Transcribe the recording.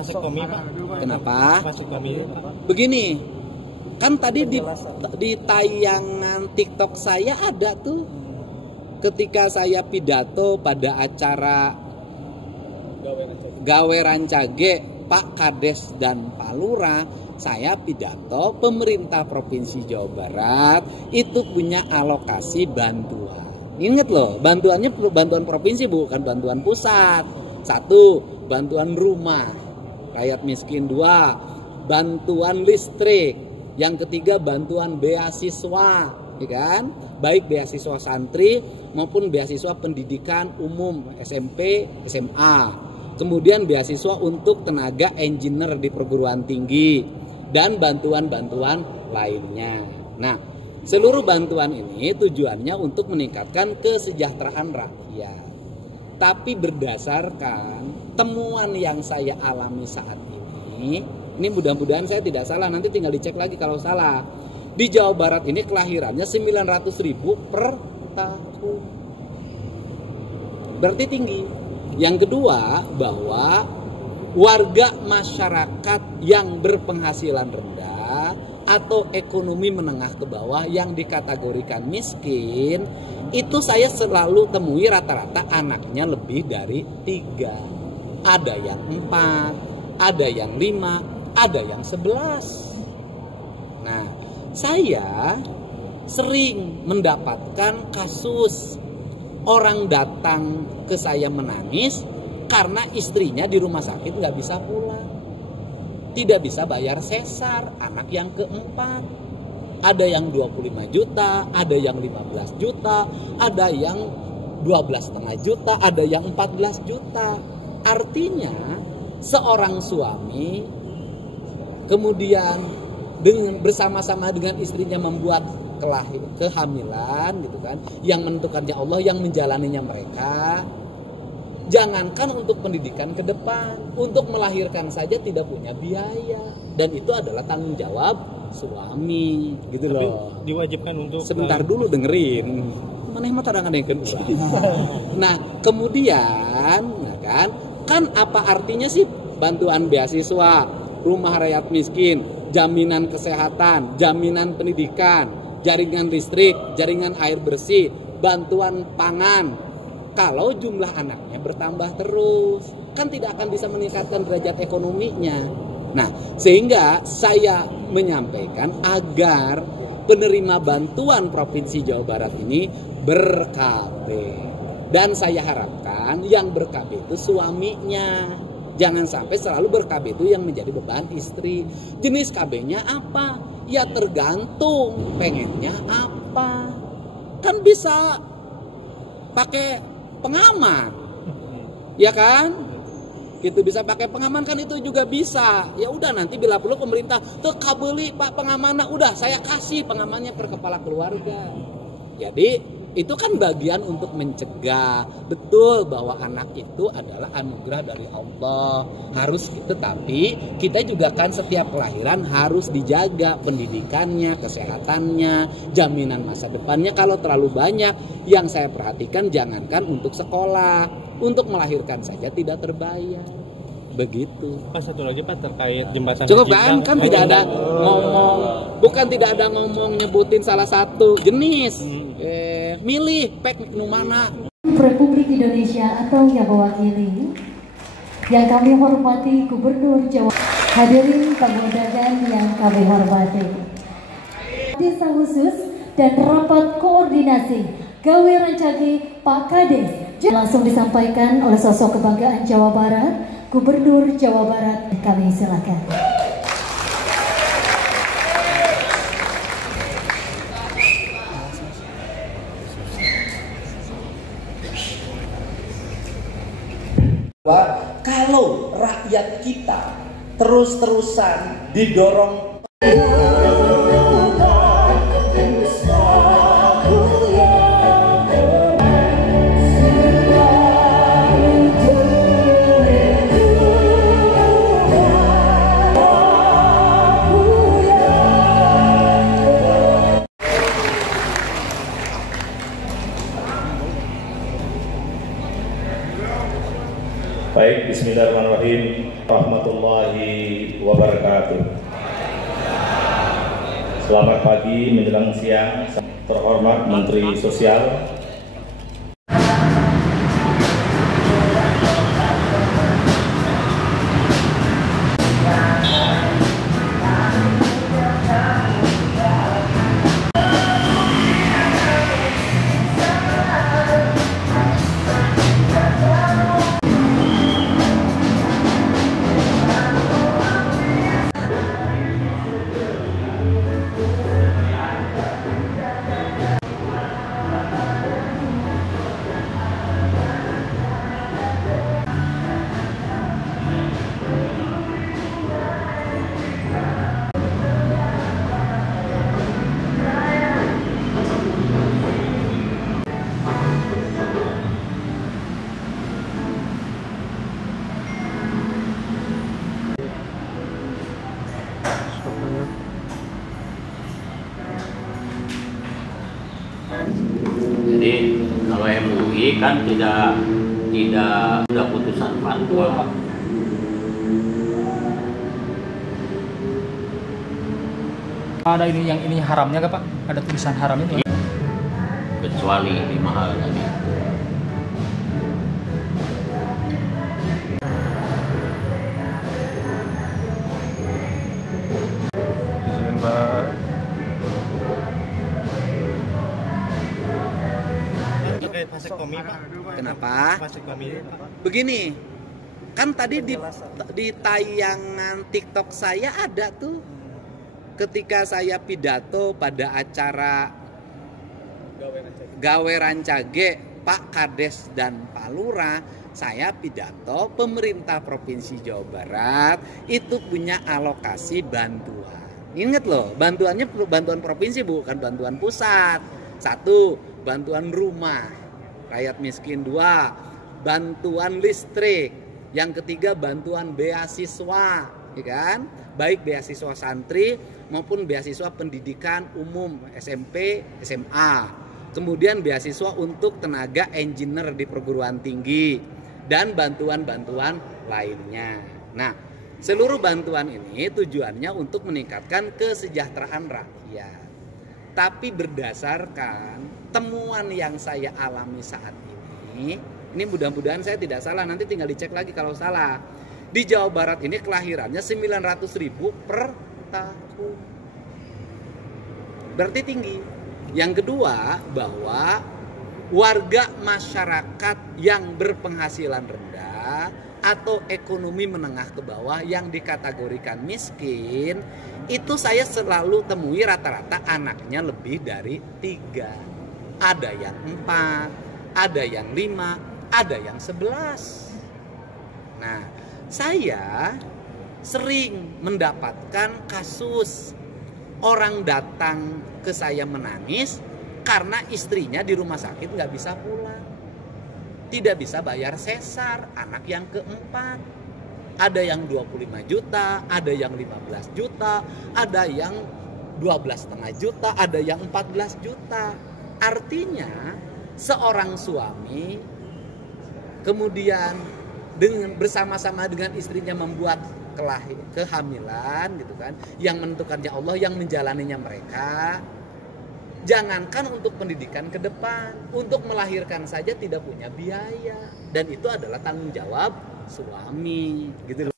Vasektomi, Pak. Kenapa? Vasektomi. Begini, kan tadi di tayangan TikTok saya ada tuh, ketika saya pidato pada acara Gawe Rancage Pak Kades dan Pak Lurah, saya pidato pemerintah Provinsi Jawa Barat itu punya alokasi bantuan. Ingat loh, bantuannya bantuan provinsi bukan bantuan pusat. 1, bantuan rumah rakyat miskin. 2, bantuan listrik. Yang ketiga, bantuan beasiswa, ya kan? Baik beasiswa santri maupun beasiswa pendidikan umum SMP, SMA. Kemudian beasiswa untuk tenaga engineer di perguruan tinggi dan bantuan-bantuan lainnya. Nah, seluruh bantuan ini tujuannya untuk meningkatkan kesejahteraan rakyat. Tapi berdasarkan temuan yang saya alami saat ini mudah-mudahan saya tidak salah, nanti tinggal dicek lagi kalau salah. Di Jawa Barat ini kelahirannya 900.000 per tahun. Berarti tinggi. Yang kedua, bahwa warga masyarakat yang berpenghasilan rendah atau ekonomi menengah ke bawah yang dikategorikan miskin, itu saya selalu temui rata-rata anaknya lebih dari 3. Ada yang 4, ada yang 5, ada yang 11. Nah, saya sering mendapatkan kasus orang datang ke saya menangis karena istrinya di rumah sakit nggak bisa pulang, tidak bisa bayar sesar, anak yang keempat. Ada yang 25 juta, ada yang 15 juta, ada yang 12,5 juta, ada yang 14 juta. Artinya seorang suami kemudian bersama-sama dengan istrinya membuat kehamilan gitu kan, yang menentukannya Allah, yang menjalaninya mereka. Jangankan untuk pendidikan ke depan, untuk melahirkan saja tidak punya biaya, dan itu adalah tanggung jawab suami gitu. Tapi loh diwajibkan untuk sebentar dulu dengerin maneh mah tadang ngadengeun. Nah, kemudian kan apa artinya sih bantuan beasiswa, rumah rakyat miskin, jaminan kesehatan, jaminan pendidikan, jaringan listrik, jaringan air bersih, bantuan pangan. Kalau jumlah anaknya bertambah terus, kan tidak akan bisa meningkatkan derajat ekonominya. Nah, sehingga saya menyampaikan agar penerima bantuan Provinsi Jawa Barat ini ber-KB. Dan saya harapkan yang ber-KB itu suaminya. Jangan sampai selalu ber-KB itu yang menjadi beban istri. Jenis KB-nya apa? Ya tergantung pengennya apa. Kan bisa pakai pengaman, ya kan? Itu bisa pakai pengaman, kan itu juga bisa. Ya udah, nanti bila perlu pemerintah tuh kabeli Pak pengamannya, udah saya kasih pengamannya per kepala keluarga. Jadi itu kan bagian untuk mencegah. Betul bahwa anak itu adalah anugerah dari Allah, harus gitu. Tapi kita juga kan setiap kelahiran harus dijaga pendidikannya, kesehatannya, jaminan masa depannya. Kalau terlalu banyak, yang saya perhatikan jangankan untuk sekolah, untuk melahirkan saja tidak terbayar. Begitu. Pak, satu lagi Pak terkait jembatan. Cukup kan tidak ada ngomong, bukan tidak ada ngomong nyebutin salah satu jenis. Milih pek nu mana. Republik Indonesia atau yang mewakili, yang kami hormati Gubernur Jawa, hadirin tamu undangan yang kami hormati, desa khusus dan rapat koordinasi Gawe Rancage Pak Kades langsung disampaikan oleh sosok kebanggaan Jawa Barat, Gubernur Jawa Barat. Kami silakan. Kalau rakyat kita terus-terusan didorong Baik, bismillahirrahmanirrahim. Rahmatullah warahmatullahi wabarakatuh. Selamat pagi menjelang siang, terhormat Menteri Sosial. Jadi kalau MUI kan tidak ada putusan fatwa. Ada ini yang ini haramnya nggak Pak? Ada tulisan haram itu? Kecuali 5 hal tadi. Terkait vasektomi, Pak. Kenapa? Vasektomi, Pak. Begini, kan tadi di tayangan TikTok saya ada tuh, ketika saya pidato pada acara Gawe Rancage Pak Kades dan Pak Lurah, saya pidato pemerintah Provinsi Jawa Barat itu punya alokasi bantuan. Ingat loh, bantuannya bantuan provinsi bukan bantuan pusat. 1, bantuan rumah rakyat miskin. 2, bantuan listrik. Yang ketiga, bantuan beasiswa, ya kan? Baik beasiswa santri maupun beasiswa pendidikan umum SMP, SMA. Kemudian beasiswa untuk tenaga engineer di perguruan tinggi dan bantuan-bantuan lainnya. Nah, seluruh bantuan ini tujuannya untuk meningkatkan kesejahteraan rakyat. Tapi berdasarkan temuan yang saya alami saat ini mudah-mudahan saya tidak salah, nanti tinggal dicek lagi kalau salah. Di Jawa Barat ini kelahirannya 900.000 per tahun. Berarti tinggi. Yang kedua, bahwa warga masyarakat yang berpenghasilan rendah atau ekonomi menengah ke bawah yang dikategorikan miskin, itu saya selalu temui rata-rata anaknya lebih dari 3. Ada yang 4, ada yang 5, ada yang 11. Nah, saya sering mendapatkan kasus orang datang ke saya menangis karena istrinya di rumah sakit nggak bisa pulang. Tidak bisa bayar sesar, anak yang keempat. Ada yang 25 juta, ada yang 15 juta, ada yang 12,5 juta, ada yang 14 juta. Artinya seorang suami kemudian bersama-sama dengan istrinya membuat kehamilan gitu kan, yang menentukannya Allah, yang menjalaninya mereka. Jangankan untuk pendidikan ke depan, untuk melahirkan saja tidak punya biaya, dan itu adalah tanggung jawab suami gitu loh.